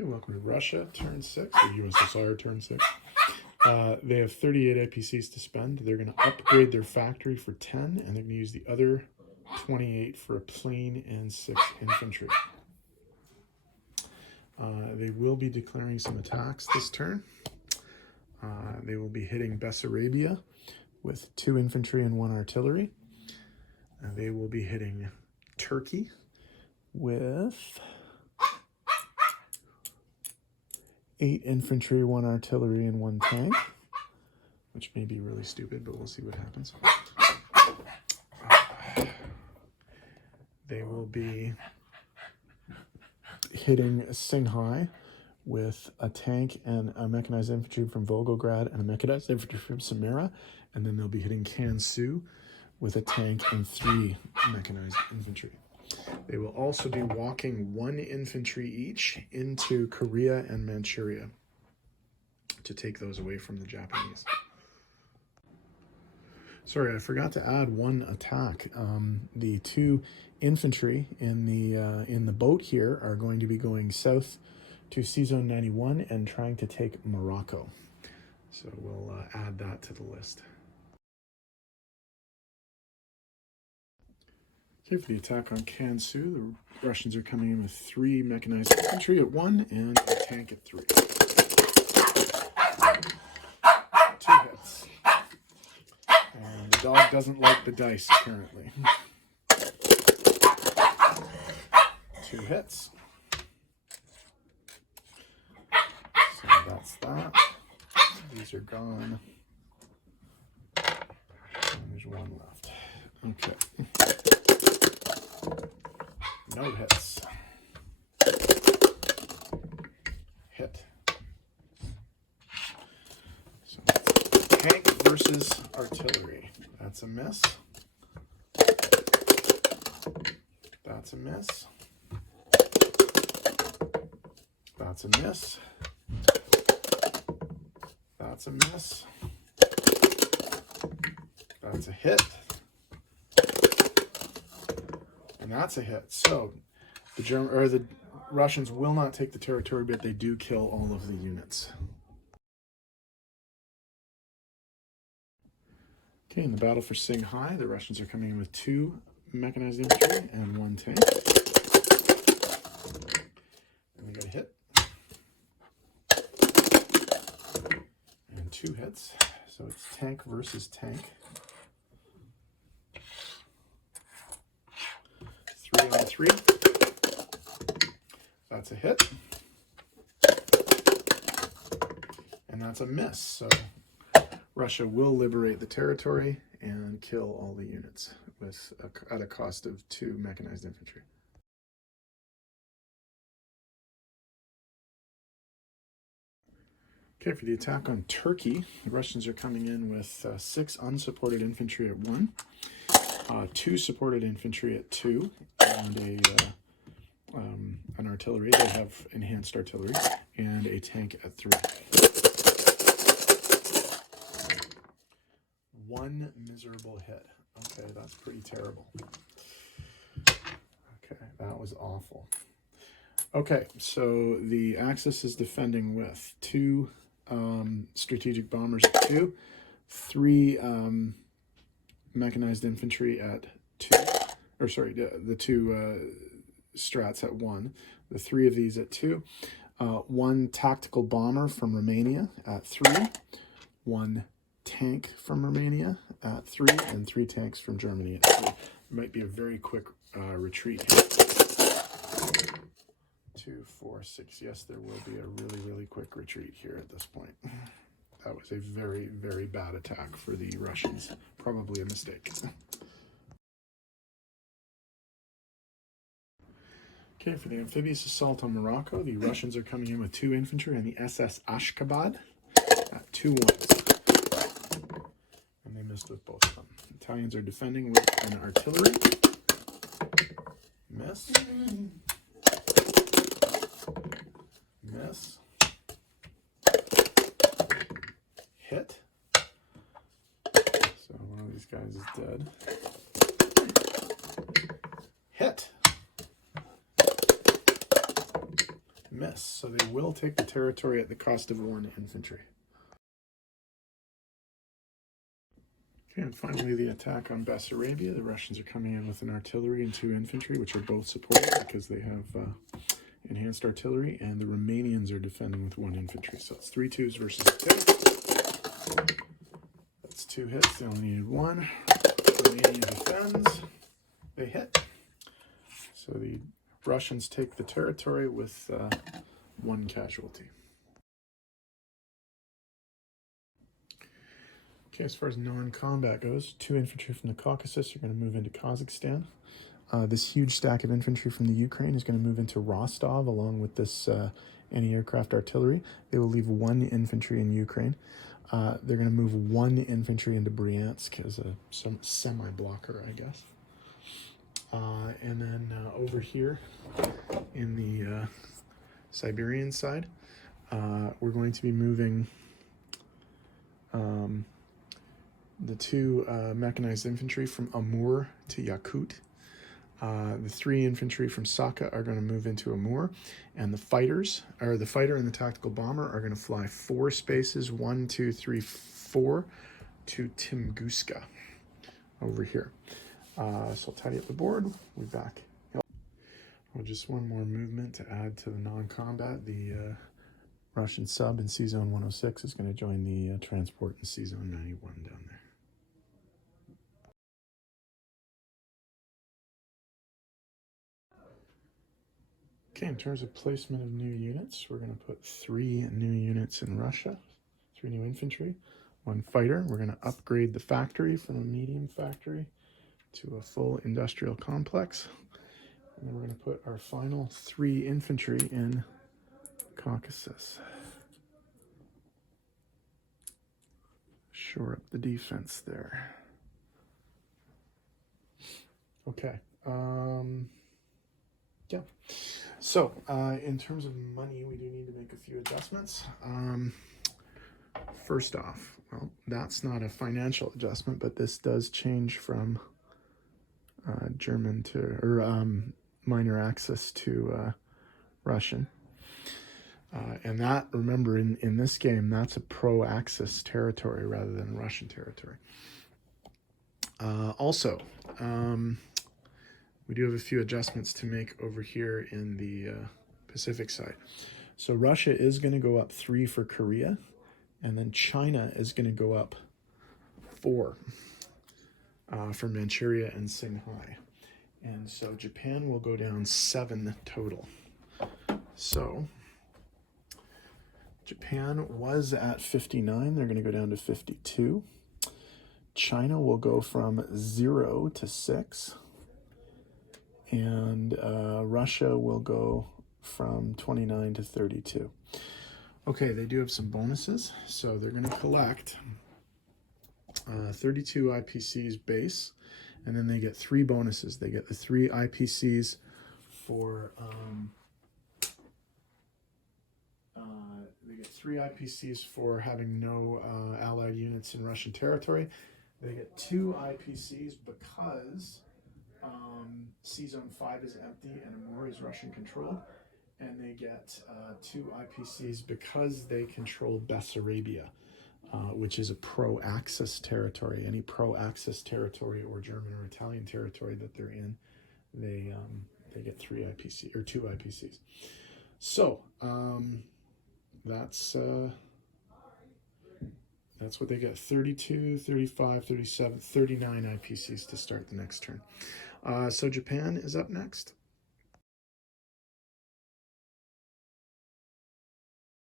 Okay, welcome to Russia, turn 6, or USSR, turn 6. They have 38 APCs to spend. They're going to upgrade their factory for 10, and they're going to use the other 28 for a plane and 6 infantry. They will be declaring some attacks this turn. They will be hitting Bessarabia with 2 infantry and 1 artillery. They will be hitting Turkey with 8 infantry, 1 artillery, and 1 tank, which may be really stupid, but we'll see what happens. They will be hitting Singhai with a tank and a mechanized infantry from Volgograd and a mechanized infantry from Samara, and then they'll be hitting Kansu with a tank and 3 mechanized infantry. They will also be walking 1 infantry each into Korea and Manchuria to take those away from the Japanese. Sorry, I forgot to add 1 attack. The 2 infantry in the boat here are going to be going south to C-Zone 91 and trying to take Morocco. So we'll add that to the list. Okay, for the attack on Kansu, the Russians are coming in with 3 mechanized infantry at 1 and a tank at 3. 2 hits. And the dog doesn't like the dice, apparently. 2 hits. So that's that. These are gone. And there's 1 left. Okay. No hits. Hit. So tank versus artillery. That's a miss. That's a miss. That's a miss. That's a miss. That's a hit. And that's a hit. So the Russians will not take the territory, but they do kill all of the units. Okay, in the battle for Singhai, the Russians are coming in with 2 mechanized infantry and 1 tank. And we got a hit. And 2 hits. So it's tank versus tank. 3 on 3. That's a hit. And that's a miss. So Russia will liberate the territory and kill all the units at a cost of 2 mechanized infantry. Okay, for the attack on Turkey, the Russians are coming in with 6 unsupported infantry at 1, 2 supported infantry at 2, and an artillery. They have enhanced artillery, and a tank at 3. 1 miserable hit. Okay, that's pretty terrible. Okay, that was awful. Okay, so the Axis is defending with 2 strategic bombers at 2, 3 mechanized infantry at 2, or sorry, the 2 strats at 1, the 3 of these at 2, 1 tactical bomber from Romania at 3, 1 tank from Romania at 3, and 3 tanks from Germany at 3. It might be a very quick retreat here. 2, 4, 6. Yes, there will be a really quick retreat here at this point. That was a very, very bad attack for the Russians. Probably a mistake. Okay, for the amphibious assault on Morocco, the Russians are coming in with 2 infantry and the SS Ashkabad at 2 1s. And they missed with both of them. The Italians are defending with an artillery. Miss. Miss. Hit. So one of these guys is dead. Hit. miss. So they will take the territory at the cost of 1 infantry. Okay, and finally the attack on Bessarabia. The Russians are coming in with an artillery and 2 infantry, which are both supported because they have enhanced artillery, and the Romanians are defending with 1 infantry. So it's 3 twos versus 2. That's 2 hits. They only needed 1. Romania defends. They hit. So the Russians take the territory with 1 casualty. Okay, as far as non-combat goes, 2 infantry from the Caucasus are going to move into Kazakhstan. This huge stack of infantry from the Ukraine is going to move into Rostov along with this anti-aircraft artillery. They will leave 1 infantry in Ukraine. They're going to move 1 infantry into Bryansk as a semi-blocker, I guess. And then over here in the Siberian side, we're going to be moving the 2 mechanized infantry from Amur to Yakut. The 3 infantry from Saka are going to move into Amur, and the fighters, or the fighter and the tactical bomber, are going to fly 4 spaces, 1, 2, 3, 4, to Tunguska over here. So I'll tidy up the board. We'll be back. Well, just one more movement to add to the non-combat. The Russian sub in C-Zone 106 is going to join the transport in C-Zone 91 down there. Okay, in terms of placement of new units, we're going to put 3 new units in Russia, 3 new infantry, 1 fighter. We're going to upgrade the factory from a medium factory to a full industrial complex. And then we're going to put our final 3 infantry in Caucasus. Shore up the defense there. Okay. Yeah. So, in terms of money, we do need to make a few adjustments. First off, well, that's not a financial adjustment, but this does change from German to, or minor axis to Russian. And that, remember, in this game, that's a pro-Axis territory rather than Russian territory. Also, we do have a few adjustments to make over here in the Pacific side. So Russia is going to go up 3 for Korea, and then China is going to go up 4 for Manchuria and Singhai. And so Japan will go down 7 total. So Japan was at 59. They're going to go down to 52. China will go from 0 to 6. And Russia will go from 29 to 32. Okay, they do have some bonuses. So they're going to collect 32 IPCs base, and then they get 3 bonuses. They get the 3 IPCs for having no Allied units in Russian territory. They get 2 IPCs because C-Zone 5 is empty and Amur is Russian controlled, and they get 2 IPCs because they control Bessarabia, which is a pro-Axis territory. Any pro-Axis territory or German or Italian territory that they're in, they get 3 IPC or 2 IPCs. So that's what they get: 32, 35, 37, 39 IPCs to start the next turn. So Japan is up next.